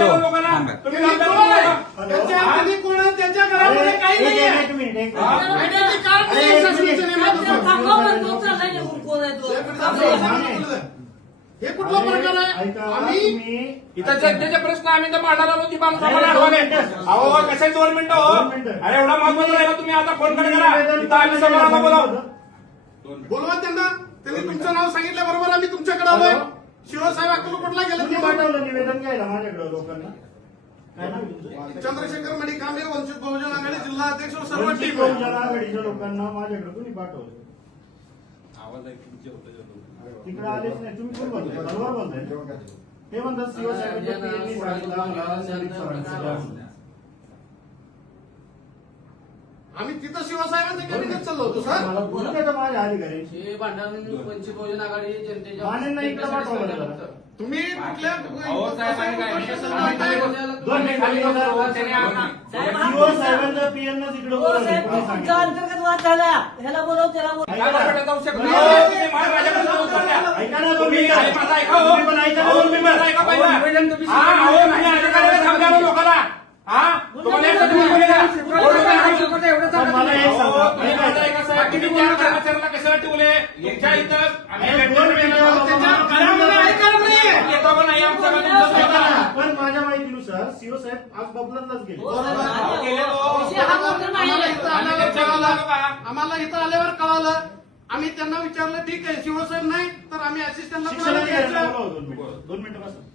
करा लोकांना. तुम्ही त्यांच्या घरामध्ये काही नाही आहे. हे कुठला प्रकार आहे? आम्ही इथं जनतेचे प्रश्न आम्ही तर मांडणार आहोत. ती बांधकामाला अडवाले. अहो कसे 2 मिनिटं हो. अरे एवढा महत्वाचा राहिला तुम्ही आता फोन कडे करा. इथं आम्ही समोराला बोलावं. बोलवा त्यांना. त्यांनी तुमचं नाव सांगितल्याबरोबर आम्ही तुमच्याकडे आलोय. शिवसाहेब अक्कलकोटला गेले. तुम्ही पाठवलं निवेदन घ्यायला माझ्याकडे लोकांना. चंद्रशेखर मणिकांबळे वंचित बहुजन आघाडी जिल्हा अध्यक्ष व सर्व वंचित टीम. बहुजन आघाडीच्या लोकांना माझ्याकडे तुम्ही पाठवलं. तिकडे आलेच नाही. तुम्ही कोण बोलताय? तलवार बोलताय. हे म्हणतात सीओ साहेबांच्या पीएनी सांगितलं आम्हाला संदीप सरांचं. आम्ही तिथं शिवसाहेबांच्या कॅबिनेट चाललो होतो सर. मला बोलू देता माझ्या अधिकारी. हे भांडण वंचित बहुजन आघाडी जनतेच्या मान्यांना इकडे पाठवलं. तुम्ही कुठल्या अहो साहेब आणि काय दोन मिनिट खाली बसा. सीओ साहेबांच्या पीएनच इकडे बोलवलं. कोणी सांगितलं? अंतर्गत वाद झाला. ह्याला बोलव त्याला बोलव. काय बरोबर जाऊ शकत नाही. तुम्ही महाराजाकडे जाऊ शकता. ऐका ना 2 तुम्ही मिनिटं. आणि माझा ऐका हो. तुम्ही पण ऐका ना 2 तुम्ही माझा ऐका मिनिटं. पहिला. हा अहो नाही अधिकाऱ्याला समजावं लोकांना. हा तुम्हाला यासाठी बोलले का? बोलू नका. पण मला एक सांगा. तुम्ही माझा ऐका साहेब. तुम्ही त्या कर्मचाऱ्याला कशासाठी बोलले? तुमच्या इथं आम्ही 2 मिनिटं. त्यांच्या घरामध्ये ऐकायला नाहीये. येतो का नाही आमचं का तुमचं ऐका स्वतः? ना. पण माझ्या माहितीनुसार सीओ साहेब आज बबलतलाच गेले. गेले तो. विषय हा बोलतो नाही. आम्हाला इथं आल्यावर कळालं. आम्हाला इथं आल्यावर कळालं. आम्ही त्यांना विचारलं ठीक आहे शिवसाहेब नाही तर आम्ही असिस्टंटला शिक्षणाधिकाऱ्यांना बोलावं 2 मिनिटं. 2 मिनिटं बसा.